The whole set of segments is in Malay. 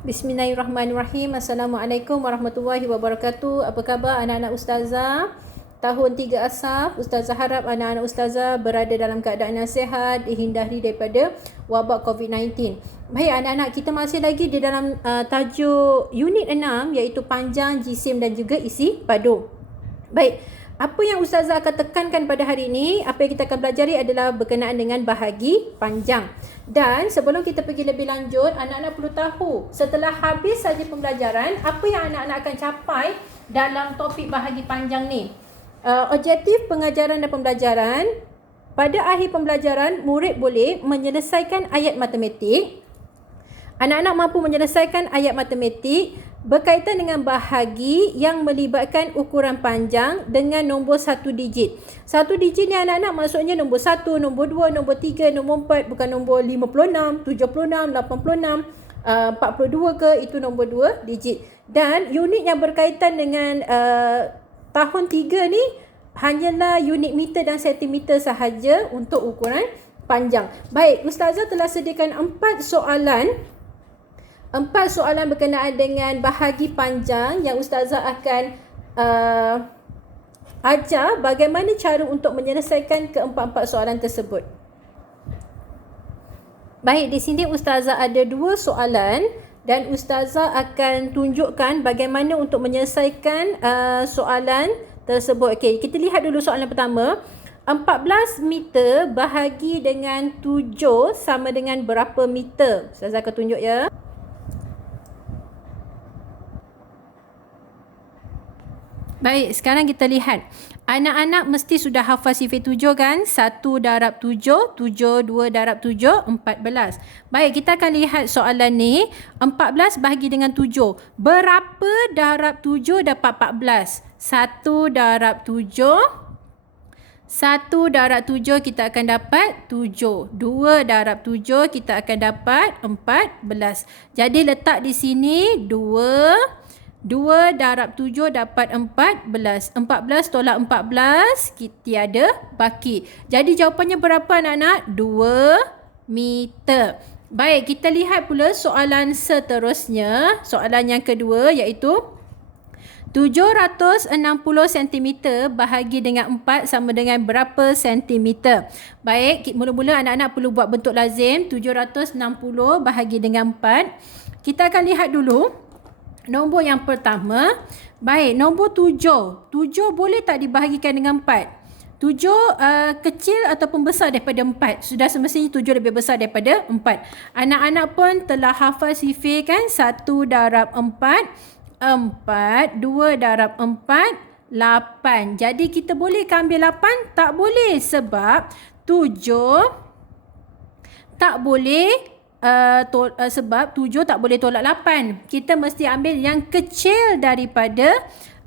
Bismillahirrahmanirrahim. Assalamualaikum warahmatullahi wabarakatuh. Apa khabar anak-anak ustazah? Tahun 3 Asaf, ustazah harap anak-anak ustazah berada dalam keadaan yang sihat, dihindari daripada wabak COVID-19. Baik anak-anak, kita masih lagi di dalam tajuk unit 6 iaitu panjang, jisim dan juga isi padu. Baik, apa yang ustazah akan tekankan pada hari ini, apa yang kita akan pelajari adalah berkenaan dengan bahagi panjang. Dan sebelum kita pergi lebih lanjut, anak-anak perlu tahu, setelah habis saja pembelajaran, apa yang anak-anak akan capai dalam topik bahagi panjang ni. Objektif pengajaran dan pembelajaran, pada akhir pembelajaran, murid boleh menyelesaikan ayat matematik. Anak-anak mampu menyelesaikan ayat matematik berkaitan dengan bahagi yang melibatkan ukuran panjang dengan nombor 1 digit. 1 digit ni anak-anak maksudnya nombor 1, nombor 2, nombor 3, nombor 4, bukan nombor 56, 76, 86, 42 ke, itu nombor 2 digit. Dan unit yang berkaitan dengan tahun 3 ni hanyalah unit meter dan sentimeter sahaja untuk ukuran panjang. Baik, ustazah telah sediakan 4 soalan berkenaan dengan bahagi panjang yang ustazah akan ajar bagaimana cara untuk menyelesaikan keempat-empat soalan tersebut. Baik, di sini ustazah ada 2 soalan dan ustazah akan tunjukkan bagaimana untuk menyelesaikan soalan tersebut. Okey, kita lihat dulu soalan pertama. 14 meter bahagi dengan 7 sama dengan berapa meter? Ustazah akan tunjuk ya. Baik, sekarang kita lihat. Anak-anak mesti sudah hafal sifar 7 kan? 1 darab 7, 7, 2 darab 7, 14. Baik, kita akan lihat soalan ni. 14 bahagi dengan 7. Berapa darab 7 dapat 14? 1 darab 7. 1 darab 7 kita akan dapat 7. 2 darab 7 kita akan dapat 14. Jadi letak di sini 2. 2 darab 7 dapat 14. 14 tolak 14, tiada baki. Jadi jawapannya berapa anak-anak? 2 meter. Baik, kita lihat pula soalan seterusnya. Soalan yang kedua iaitu 760 cm bahagi dengan 4 sama dengan berapa sentimeter? Baik, mula-mula anak-anak perlu buat bentuk lazim. 760 bahagi dengan 4. Kita akan lihat dulu nombor yang pertama. Baik, nombor 7. 7 boleh tak dibahagikan dengan 4? 7 kecil ataupun besar daripada 4? Sudah semestinya 7 lebih besar daripada 4. Anak-anak pun telah hafal sifar kan? 1 darab 4. 4, 2 darab 4, 8. Jadi kita boleh ke ambil 8? Tak boleh sebab 7 tak boleh sebab 7 tak boleh tolak 8. Kita mesti ambil yang kecil daripada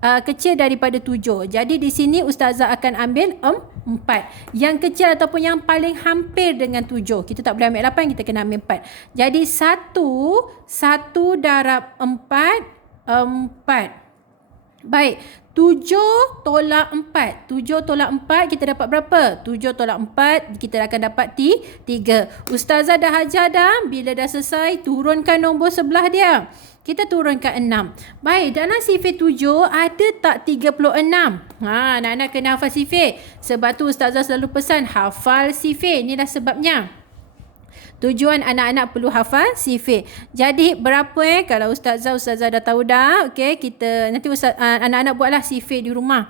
7. Jadi di sini ustazah akan ambil 4. Yang kecil ataupun yang paling hampir dengan 7. Kita tak boleh ambil 8, kita kena ambil 4. Jadi 1 darab 4, 4. Baik, 7 tolak 4. 7 tolak 4 kita dapat berapa? 7 tolak 4 kita akan dapat 3. Ustazah dah ajar dah. Bila dah selesai, turunkan nombor sebelah dia. Kita turunkan 6. Baik, dalam sifar 7 ada tak 36? Anak-anak kena hafal sifar. Sebab tu ustazah selalu pesan hafal sifar. Inilah sebabnya. Tujuan anak-anak perlu hafal sifar. Jadi berapa kalau ustazah dah tahu dah. Okey, kita nanti anak-anak buatlah sifar di rumah.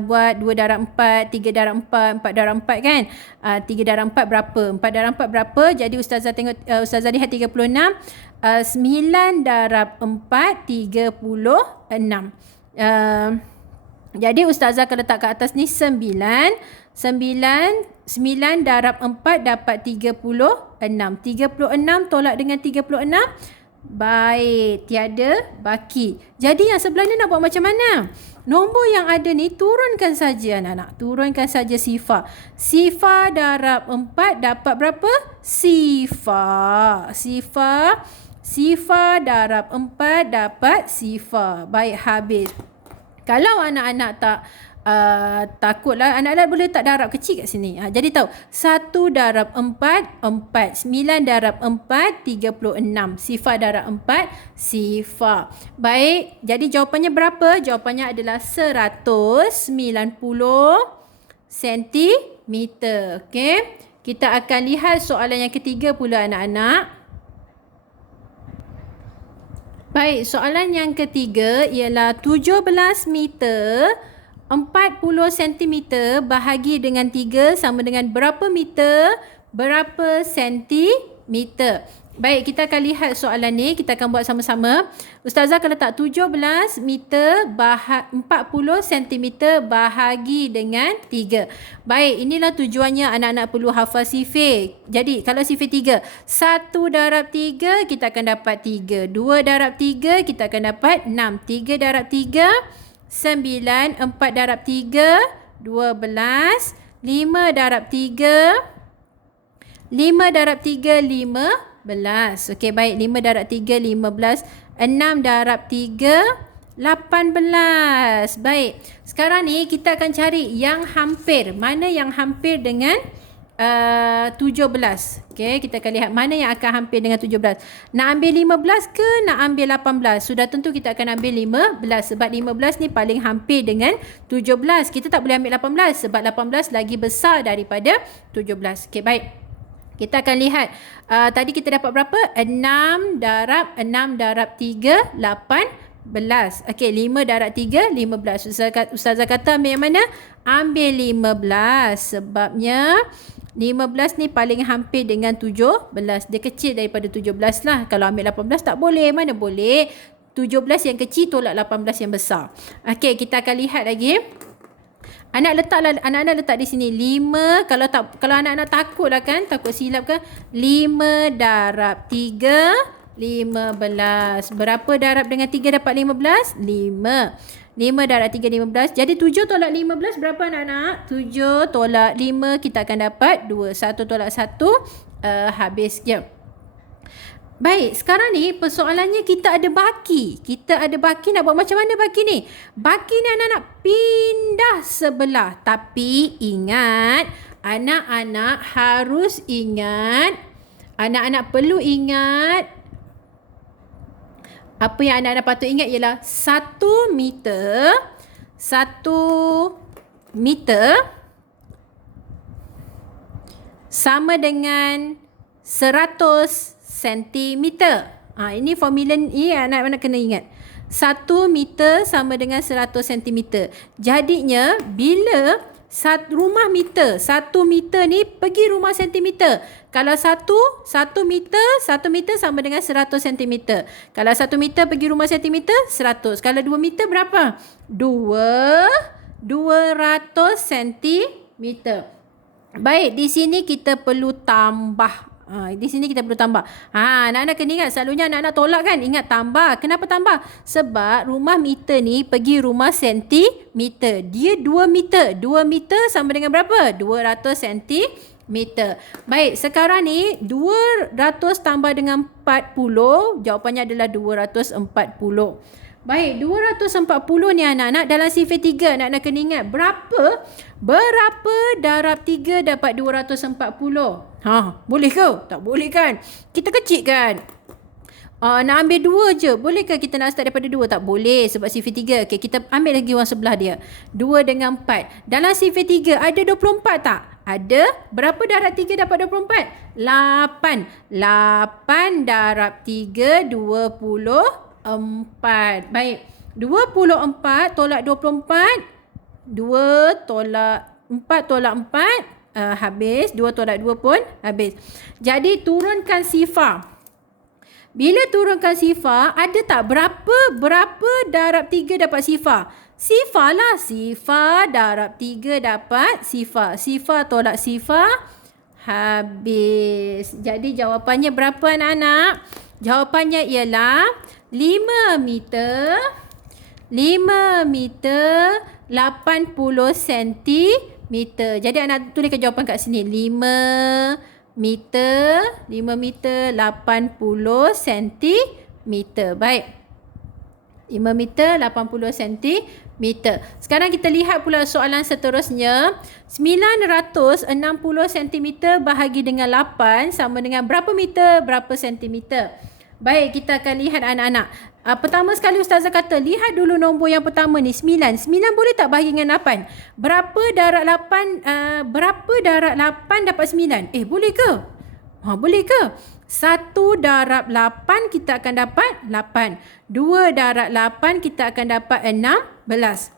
Buat 2 darab 4, 3 darab 4, 4 darab 4 kan. 3 darab 4 berapa? 4 darab 4 berapa? Jadi ustazah tengok, ustazah lihat 36. 9 darab 4, 36. Jadi ustazah akan letak ke atas ni 9. 9 darab 4 dapat 36. 36 tolak dengan 36. Baik, tiada baki. Jadi yang sebelah ni nak buat macam mana? Nombor yang ada ni turunkan saja anak-anak. Turunkan saja sifar. Sifar darab 4 dapat berapa? Sifar. Sifar darab 4 dapat sifar. Baik, habis. Kalau anak-anak tak takutlah anak-anak boleh tak darab kecil kat sini. Jadi tahu 1 darab 4, 4. 9 darab 4, 36. Sifar darab 4, sifar. Baik, jadi jawapannya berapa? Jawapannya adalah 190 sentimeter. Okey. Kita akan lihat soalan yang ketiga pula anak-anak. Baik, soalan yang ketiga ialah 17 meter 40 cm bahagi dengan 3 sama dengan berapa meter? Berapa sentimeter? Baik, kita akan lihat soalan ni. Kita akan buat sama-sama. Ustazah akan letak 17 meter 40 cm bahagi dengan 3. Baik, inilah tujuannya anak-anak perlu hafal sifir. Jadi, kalau sifir 3, 1 darab 3, kita akan dapat 3. 2 darab 3, kita akan dapat 6. 3 darab 3, 9. 4 darab 3, 12. 5 darab 3, 5 darab 3, 15. Okey, baik. 5 darab 3, 15. 6 darab 3, 18. Baik. Sekarang ni kita akan cari yang hampir. Mana yang hampir dengan 17. Okey, kita akan lihat mana yang akan hampir dengan 17. Nak ambil 15 ke nak ambil 18? Sudah tentu kita akan ambil 15 sebab 15 ni paling hampir dengan 17. Kita tak boleh ambil 18 sebab 18 lagi besar daripada 17. Okey, baik. Kita akan lihat tadi kita dapat berapa? 6 darab 3, 18. Okey, 5 darab 3, 15. Ustazah kata ambil yang mana? Ambil 15 sebabnya 15 ni paling hampir dengan 17. Dia kecil daripada 17 lah. Kalau ambil 18 tak boleh. Mana boleh? 17 yang kecil tolak 18 yang besar. Okey, kita akan lihat lagi. Anak-anak letak di sini 5. Kalau anak-anak takut lah kan, takut silap kan. 5 darab 3, 15. Berapa darab dengan 3 dapat 15? 5. 5 darab 3, 15. Jadi 7 tolak 15 berapa anak-anak? 7 tolak 5 kita akan dapat 2. 1 tolak 1 habis. Ya. Baik, sekarang ni persoalannya kita ada baki. Kita ada baki, nak buat macam mana baki ni? Baki ni anak-anak pindah sebelah. Tapi ingat, anak-anak harus ingat, anak-anak perlu ingat, apa yang anak-anak patut ingat ialah 1 meter sama dengan 100 sentimeter. Ini formula ni anak-anak kena ingat. 1 meter sama dengan 100 sentimeter. Jadinya bila rumah meter, 1 meter ni pergi rumah sentimeter. Kalau 1 meter sama dengan 100 sentimeter. Kalau 1 meter pergi rumah sentimeter, 100. Kalau 2 meter berapa? 200 sentimeter. Baik, di sini kita perlu tambah. Di sini kita perlu tambah. Anak-anak kena ingat, selalunya anak-anak tolak kan? Ingat tambah. Kenapa tambah? Sebab rumah meter ni pergi rumah sentimeter. Dia 2 meter. 2 meter sama dengan berapa? 200 sentimeter. Baik, sekarang ni 200 tambah dengan 40. Jawapannya adalah 240. Baik, 240 ni anak-anak dalam sifir 3. Anak-anak kena ingat berapa darab 3 dapat 240? Boleh ke? Tak boleh kan? Kita kecil kan? Nak ambil 2 je. Boleh ke kita nak start daripada 2? Tak boleh sebab sifir 3. Okay, kita ambil lagi orang sebelah dia. 2 dengan 4. Dalam sifir 3 ada 24 tak? Ada. Berapa darab 3 dapat 24? 8. 8 darab 3, 24. Baik. 24 tolak 24. 2 tolak 4 tolak 4. Habis. 2 tolak 2 pun habis. Jadi turunkan sifar. Bila turunkan sifar, ada tak berapa darab 3 dapat sifar? Sifar lah. Sifar darab 3 dapat sifar. Sifar tolak sifar. Habis. Jadi jawapannya berapa anak-anak? Jawapannya ialah 5 meter 80 sentimeter. Jadi anak tuliskan jawapan kat sini. 5 meter 80 sentimeter. Baik. 5 meter 80 sentimeter. meter. Sekarang kita lihat pula soalan seterusnya. 960 cm bahagi dengan 8 sama dengan berapa meter, berapa sentimeter. Baik, kita akan lihat anak-anak. Pertama sekali Ustazah kata, lihat dulu nombor yang pertama ni, 9. 9 boleh tak bahagi dengan 8? Berapa darab 8 dapat 9? Boleh ke? Boleh ke? 1 darab 8 kita akan dapat 8. 2 darab 8 kita akan dapat 16.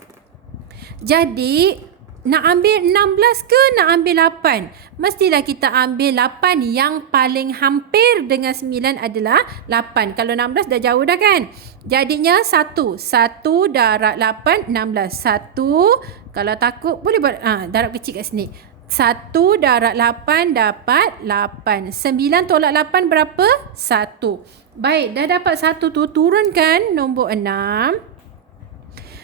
Jadi, nak ambil 16 ke nak ambil 8? Mestilah kita ambil 8 yang paling hampir dengan 9 adalah 8. Kalau 16 dah jauh dah kan? Jadinya 1. 1 darab 8, 16. 1, kalau takut boleh buat darab kecil kat sini. 1 darab 8 dapat 8. 9 tolak 8 berapa? 1. Baik, dah dapat 1 tu, turunkan nombor 6.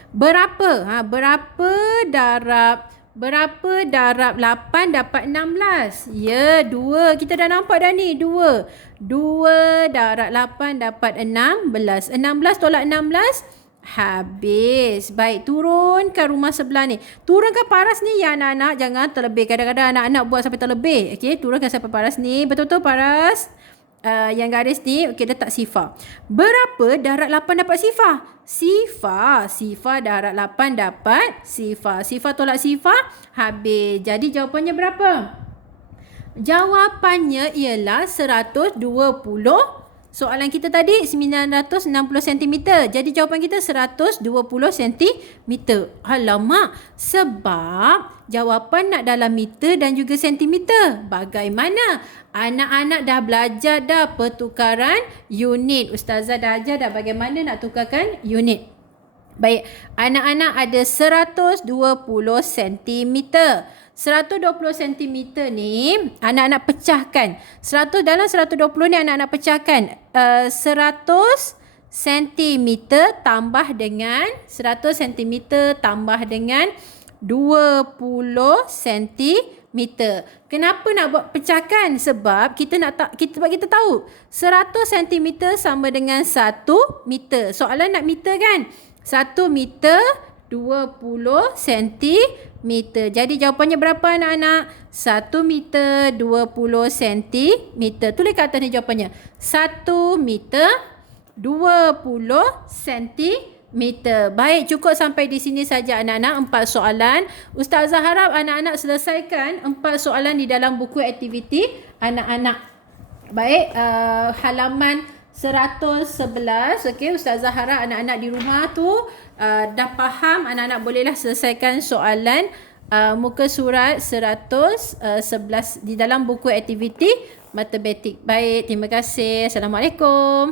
Berapa? Berapa darab 8 dapat 16? Ya, 2. Kita dah nampak dah ni, 2. 2 darab 8 dapat 16. 16 tolak 16, habis. Baik, turunkan rumah sebelah ni. Turunkan paras ni ya anak-anak. Jangan terlebih. Kadang-kadang anak-anak buat sampai terlebih. Okey, turunkan sampai paras ni. Betul-betul paras. Yang garis ni, okey, letak sifar. Berapa darab 8 dapat sifar? Sifar darab 8 dapat sifar. Sifar tolak sifar, habis. Jadi jawapannya berapa? Jawapannya ialah 120. Soalan kita tadi 960 cm. Jadi jawapan kita 120 cm. Alamak, sebab jawapan nak dalam meter dan juga sentimeter. Bagaimana? Anak-anak dah belajar dah pertukaran unit. Ustazah dah ajar dah bagaimana nak tukarkan unit. Baik, anak-anak ada 120 cm. 120 cm ni anak-anak pecahkan. Dalam 120 ni anak-anak pecahkan. 100 cm tambah dengan 100 cm tambah dengan 20 cm. Kenapa nak buat pecahkan? Sebab kita tahu 100 cm sama dengan 1 meter. Soalan nak meter kan? 1 meter 20 cm. Jadi jawapannya berapa anak-anak? 1 meter 20 cm. Tulis kat atas ni jawapannya. 1 meter 20 cm. Baik, cukup sampai di sini saja anak-anak. 4 soalan. Ustazah harap anak-anak selesaikan 4 soalan di dalam buku aktiviti anak-anak. Baik, halaman 111. Okey, Ustazah harap anak-anak di rumah tu dah faham. Anak-anak bolehlah selesaikan soalan muka surat 111 di dalam buku aktiviti matematik. Baik, terima kasih. Assalamualaikum.